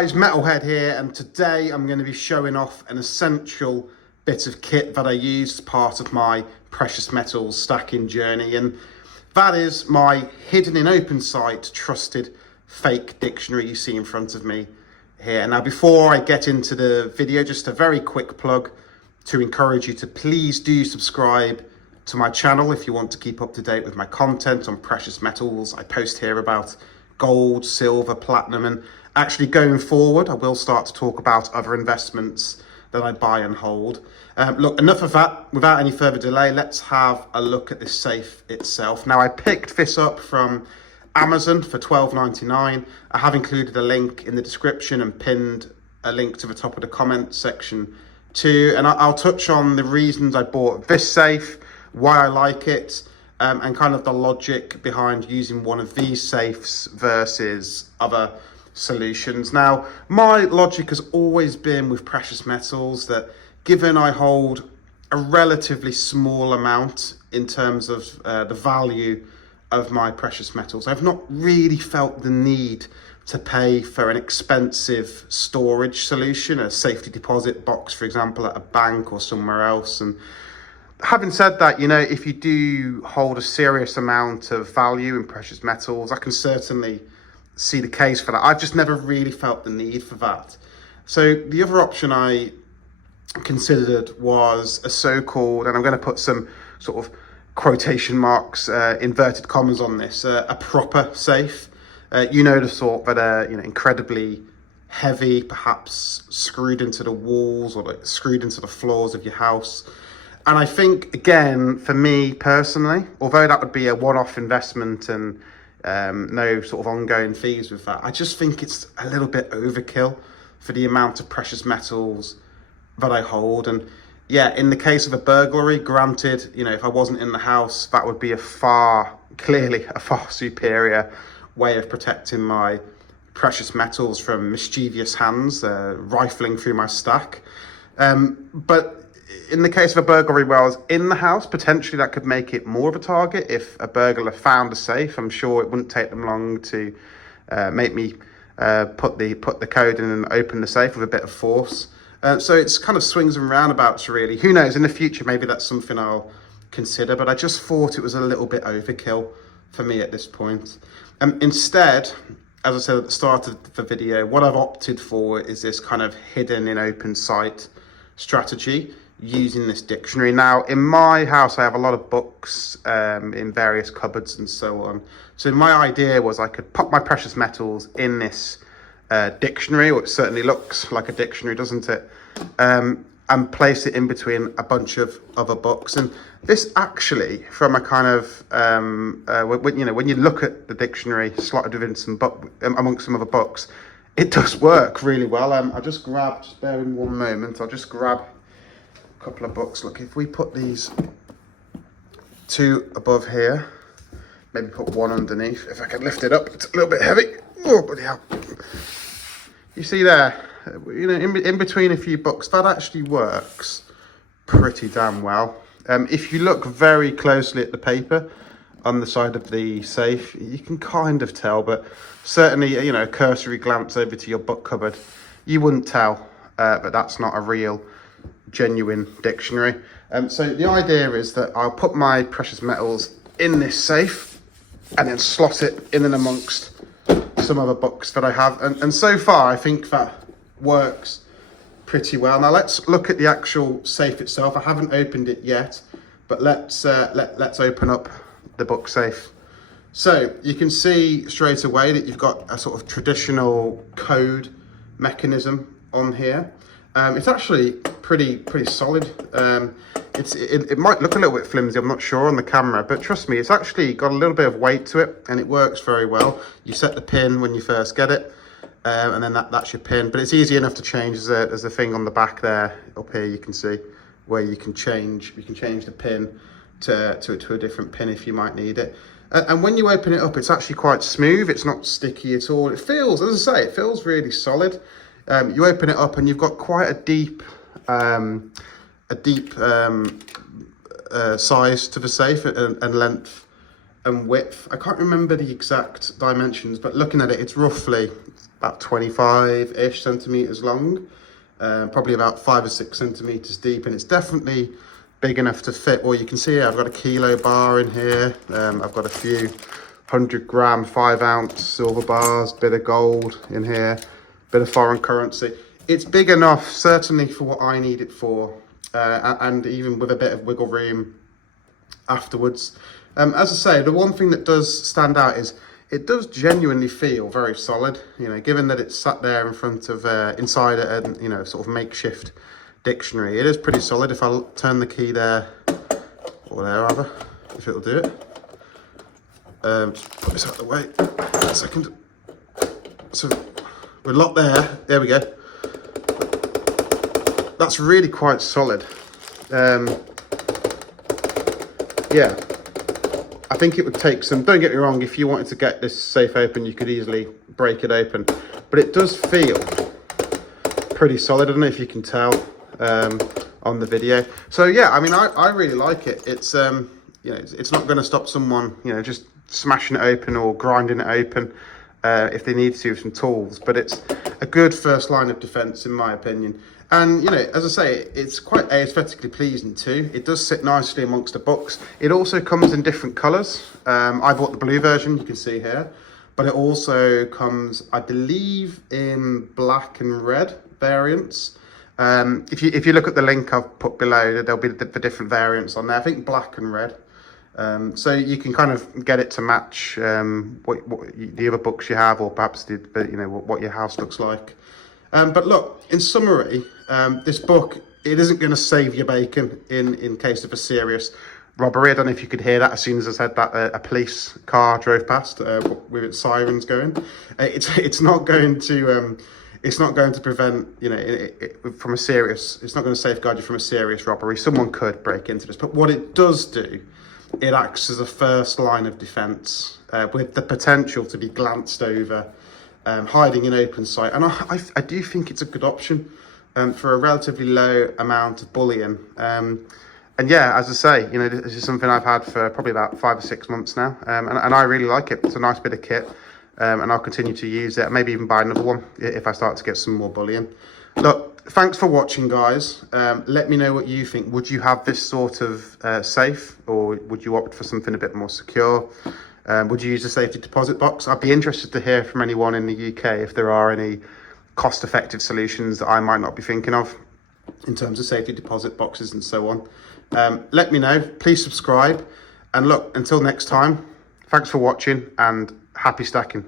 guys, Metalhead here, and today I'm going to be showing off an essential bit of kit that I use as part of my precious metals stacking journey, and that is my hidden in open sight trusted fake dictionary you see in front of me here. Now before I get into the video, just a very quick plug to encourage you to please do subscribe to my channel if you want to keep up to date with my content on precious metals. I post here about gold, silver, platinum, and actually going forward I will start to talk about other investments that I buy and hold. Look, enough of that. Without any further delay, let's have a look at this safe itself. Now I picked this up from Amazon for $12.99. I have included a link in the description and pinned a link to the top of the comment section too, and I'll touch on the reasons I bought this safe, why I like it, and kind of the logic behind using one of these safes versus other solutions. Now, my logic has always been with precious metals that given I hold a relatively small amount in terms of the value of my precious metals, I've not really felt the need to pay for an expensive storage solution, a safety deposit box, for example, at a bank or somewhere else. And having said that, you know, if you do hold a serious amount of value in precious metals, I can certainly see the case for that. I've just never really felt the need for that. So the other option I considered was a so-called, and I'm going to put some sort of quotation marks, inverted commas on this, a proper safe. You know, the sort that are, you know, incredibly heavy, perhaps screwed into the walls or like screwed into the floors of your house. And I think, again, for me personally, although that would be a one-off investment and no sort of ongoing fees with that, I just think it's a little bit overkill for the amount of precious metals that I hold. And yeah, in the case of a burglary, granted, you know, if I wasn't in the house, that would be clearly a far superior way of protecting my precious metals from mischievous hands rifling through my stack. But in the case of a burglary where I was in the house, potentially that could make it more of a target. If a burglar found a safe, I'm sure it wouldn't take them long to make me put the code in and open the safe with a bit of force. So it's kind of swings and roundabouts, really. Who knows, in the future, maybe that's something I'll consider, but I just thought it was a little bit overkill for me at this point. Instead, as I said at the start of the video, what I've opted for is this kind of hidden in open sight strategy using this dictionary. Now, in my house, I have a lot of books in various cupboards and so on. So my idea was I could pop my precious metals in this dictionary, or it certainly looks like a dictionary, doesn't it? And place it in between a bunch of other books. And this actually, from a kind of, you know, when you look at the dictionary slotted within amongst some other books, it does work really well. I'll just bear in one moment, I'll just grab a couple of books. Look, if we put these two above here, maybe put one underneath, if I can lift it up, it's a little bit heavy. Oh, bloody hell. You see there, you know, in between a few books, that actually works pretty damn well. If you look very closely at the paper on the side of the safe, you can kind of tell, but certainly, you know, a cursory glance over to your book cupboard, you wouldn't tell that that's not a real, genuine dictionary. So the idea is that I'll put my precious metals in this safe and then slot it in and amongst some other books that I have, and so far I think that works pretty well. Now let's look at the actual safe itself. I haven't opened it yet, but let's open up the book safe. So you can see straight away that you've got a sort of traditional code mechanism on here. It's actually pretty solid. It might look a little bit flimsy, I'm not sure on the camera, but trust me, it's actually got a little bit of weight to it and it works very well. You set the pin when you first get it, and then that's your pin, but it's easy enough to change. There's a thing on the back there, up here you can see, where you can change the pin to a different pin if you might need it. And when you open it up, it's actually quite smooth, it's not sticky at all. It feels, as I say, it feels really solid. You open it up and you've got quite a deep size to the safe and length and width. I can't remember the exact dimensions, but looking at it, it's roughly about 25-ish centimeters long, probably about 5 or 6 centimeters deep, and it's definitely big enough to fit. Well, you can see here, I've got a kilo bar in here. I've got a few 100-gram, 5-ounce silver bars, bit of gold in here, bit of foreign currency. It's big enough, certainly for what I need it for, and even with a bit of wiggle room afterwards. As I say, the one thing that does stand out is it does genuinely feel very solid. You know, given that it's sat there in front of inside a sort of makeshift dictionary, it is pretty solid. If I turn the key there, or there rather, if it'll do it. Just put this out of the way. A second. So we're locked there. There we go. That's really quite solid. Yeah, I think it would take some, don't get me wrong, if you wanted to get this safe open, you could easily break it open, but it does feel pretty solid. I don't know if you can tell on the video. So yeah, I mean, I really like it. It's, it's not going to stop someone, just smashing it open or grinding it open if they need to with some tools, but it's a good first line of defense in my opinion. And as I say, it's quite aesthetically pleasing too. It does sit nicely amongst the books. It also comes in different colors. I bought the blue version, you can see here, but it also comes, I believe, in black and red variants. If you look at the link I've put below, there'll be the different variants on there. I think black and red. So you can kind of get it to match what the other books you have, or perhaps what your house looks like. But look, in summary, this book, it isn't going to save your bacon in case of a serious robbery. I don't know if you could hear that as soon as I said that. A police car drove past with its sirens going. It's not going to prevent from a serious. It's not going to safeguard you from a serious robbery. Someone could break into this, but what it does do, it acts as a first line of defence with the potential to be glanced over. Hiding in open sight, and I do think it's a good option for a relatively low amount of bullion. And yeah, as I say, this is something I've had for probably about 5 or 6 months now, and I really like it. It's a nice bit of kit, and I'll continue to use it. Maybe even buy another one if I start to get some more bullion. Look, thanks for watching, guys. Let me know what you think. Would you have this sort of safe, or would you opt for something a bit more secure? Would you use a safety deposit box? I'd be interested to hear from anyone in the UK if there are any cost-effective solutions that I might not be thinking of in terms of safety deposit boxes and so on. Let me know. Please subscribe. And look, until next time, thanks for watching and happy stacking.